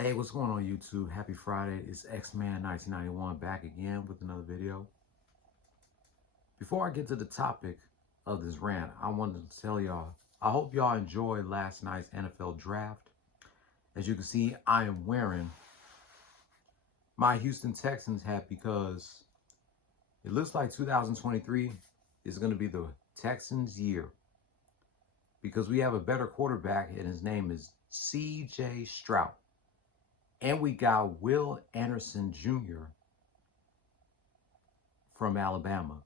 Hey, what's going on YouTube? Happy Friday. It's X-Man 1991 back again with another video. Before I get to the topic of this rant, I wanted to tell y'all, I hope y'all enjoyed last night's NFL draft. As you can see, I am wearing my Houston Texans hat because it looks like 2023 is going to be the Texans' year because we have a better quarterback and his name is C.J. Stroud. And we got Will Anderson Jr. from Alabama.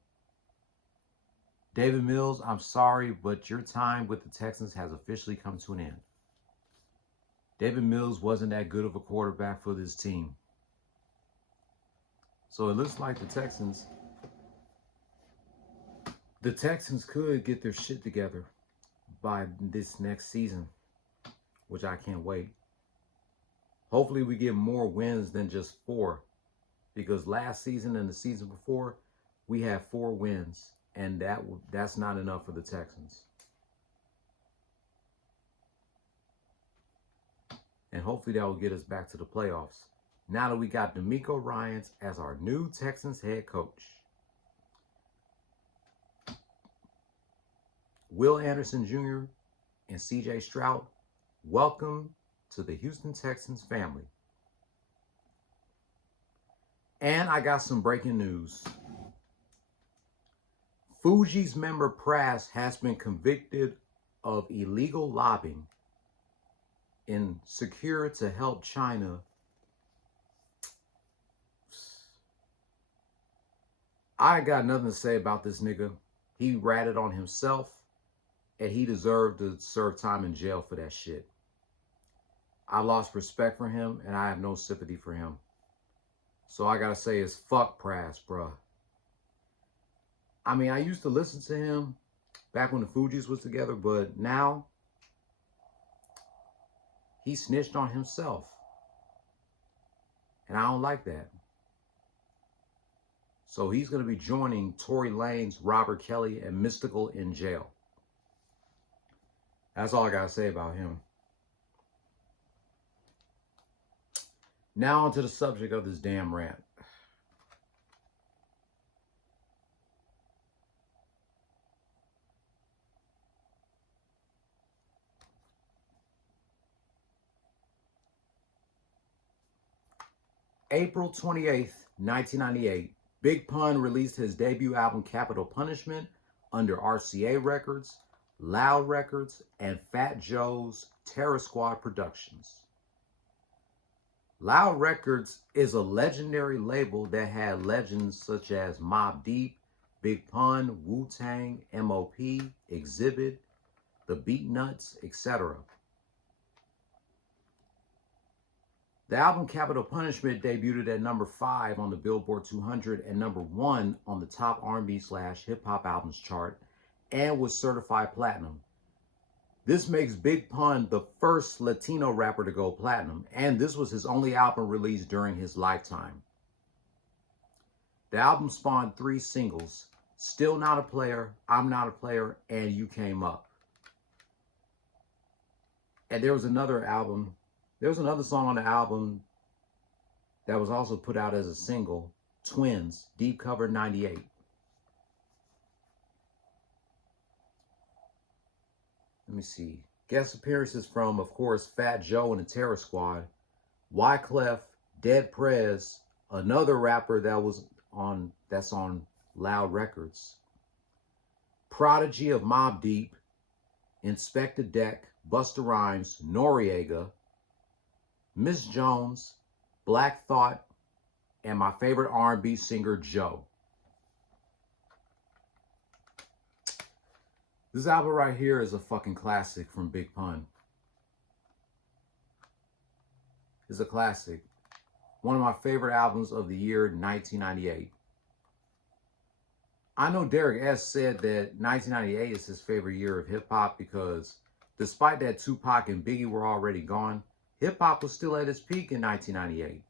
Davis Mills, I'm sorry, but your time with the Texans has officially come to an end. Davis Mills wasn't that good of a quarterback for this team. So it looks like the Texans could get their shit together by this next season, which I can't wait. Hopefully we get more wins than just 4, because last season and the season before, we had 4 wins, and that's not enough for the Texans. And hopefully that will get us back to the playoffs. Now that we got DeMeco Ryans as our new Texans head coach. Will Anderson Jr. and C.J. Stroud, welcome to the Houston Texans family. And I got some breaking news. Fuji's member Pras has been convicted of illegal lobbying and secured to help China. I got nothing to say about this nigga. He ratted on himself, and he deserved to serve time in jail for that shit. I lost respect for him, and I have no sympathy for him. So I gotta say is fuck Pras, bruh. I mean, I used to listen to him back when the Fugees was together, but now he snitched on himself. And I don't like that. So he's going to be joining Tory Lanez, Robert Kelly, and Mystical in jail. That's all I got to say about him. Now onto the subject of this damn rant. April 28th, 1998, Big Pun released his debut album Capital Punishment under RCA Records, Loud Records, and Fat Joe's Terror Squad Productions. Loud Records is a legendary label that had legends such as Mobb Deep, Big Pun, Wu-Tang, M.O.P., Exhibit, The Beatnuts, etc. The album Capital Punishment debuted at number 5 on the Billboard 200 and number 1 on the top R&B/hip-hop albums chart and was certified platinum. This makes Big Pun the first Latino rapper to go platinum, and this was his only album released during his lifetime. The album spawned 3 singles: Still Not a Player, I'm Not a Player, and You Came Up. And there was another song on the album that was also put out as a single, Twins, Deep Cover 98. Let me see. Guest appearances from, of course, Fat Joe and the Terror Squad, Wyclef, Dead Prez, another rapper that's on Loud Records, Prodigy of Mobb Deep, Inspector Deck, Busta Rhymes, Noreaga, Miss Jones, Black Thought, and my favorite R&B singer, Joe. This album right here is a fucking classic from Big Pun. It's a classic. One of my favorite albums of the year, 1998. I know Derek S. said that 1998 is his favorite year of hip-hop because despite that Tupac and Biggie were already gone, hip-hop was still at its peak in 1998.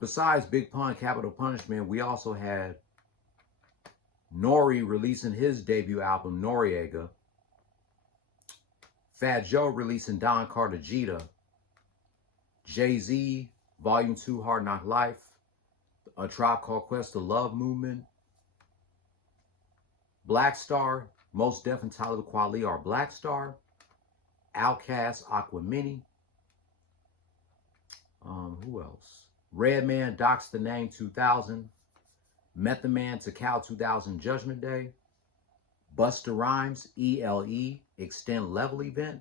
Besides Big Pun, Capital Punishment, we also had Nori releasing his debut album, Noreaga, Fat Joe releasing Don Carter Jeter, Jay-Z, Volume 2, Hard Knock Life. A Tribe Called Quest, The Love Movement. Black Star, Mos Def and Talib Kweli are Black Star. Outkast, Aquemini. Who else? Redman, Docs the Name 2000. Method Man, Tikal 2000, Judgment Day. Busta Rhymes, ELE, Extend Level Event.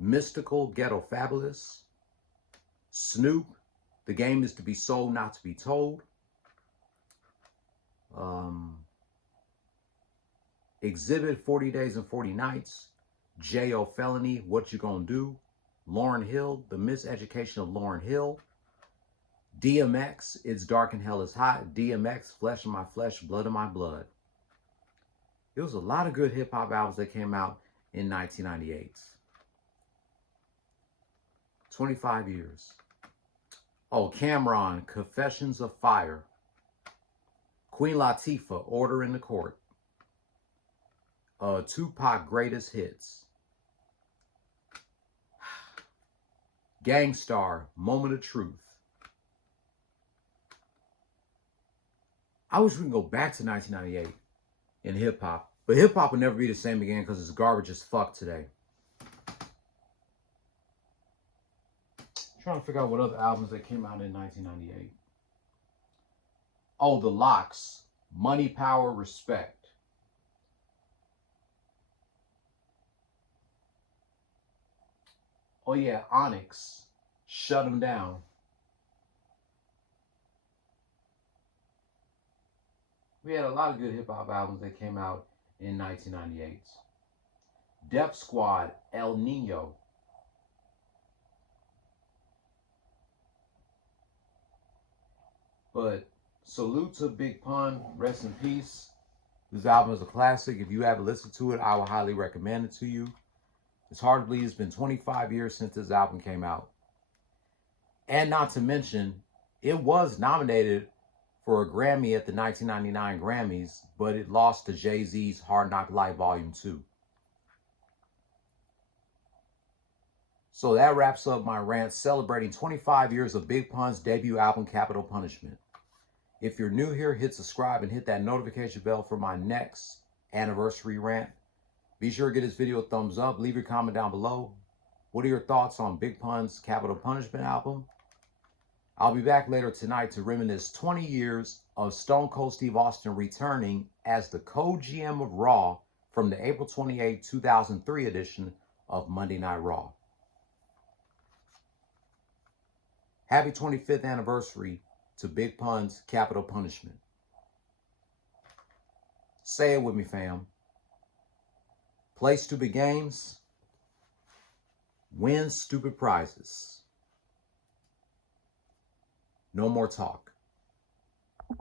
Mystical, Ghetto Fabulous. Snoop, The Game Is to Be Sold, Not to Be Told. Exhibit, 40 Days and 40 Nights. J.O. Felony, What You Gonna Do. Lauryn Hill, The Miseducation of Lauryn Hill. DMX, It's Dark and Hell is Hot. DMX, Flesh of My Flesh, Blood of My Blood. There was a lot of good hip-hop albums that came out in 1998. 25 years. Oh, Cameron, Confessions of Fire. Queen Latifah, Order in the Court. Tupac, Greatest Hits. Gang Starr, Moment of Truth. I wish we could go back to 1998 in hip-hop. But hip-hop will never be the same again because it's garbage as fuck today. Trying to figure out what other albums that came out in 1998. Oh, The Lox, Money, Power, Respect. Oh yeah, Onyx, Shut 'Em Down. We had a lot of good hip-hop albums that came out in 1998. Def Squad, El Nino. But salute to Big Pun, rest in peace. This album is a classic. If you haven't listened to it, I would highly recommend it to you. It's hard to believe it's been 25 years since this album came out. And not to mention, it was nominated for a Grammy at the 1999 Grammys, but it lost to Jay-Z's Hard Knock Life Volume 2. So that wraps up my rant celebrating 25 years of Big Pun's debut album, Capital Punishment. If you're new here, hit subscribe and hit that notification bell for my next anniversary rant. Be sure to give this video a thumbs up. Leave your comment down below. What are your thoughts on Big Pun's Capital Punishment album? I'll be back later tonight to reminisce 20 years of Stone Cold Steve Austin returning as the co-GM of Raw from the April 28, 2003 edition of Monday Night Raw. Happy 25th anniversary to Big Pun's Capital Punishment. Say it with me, fam. Play stupid games. Win stupid prizes. No more talk.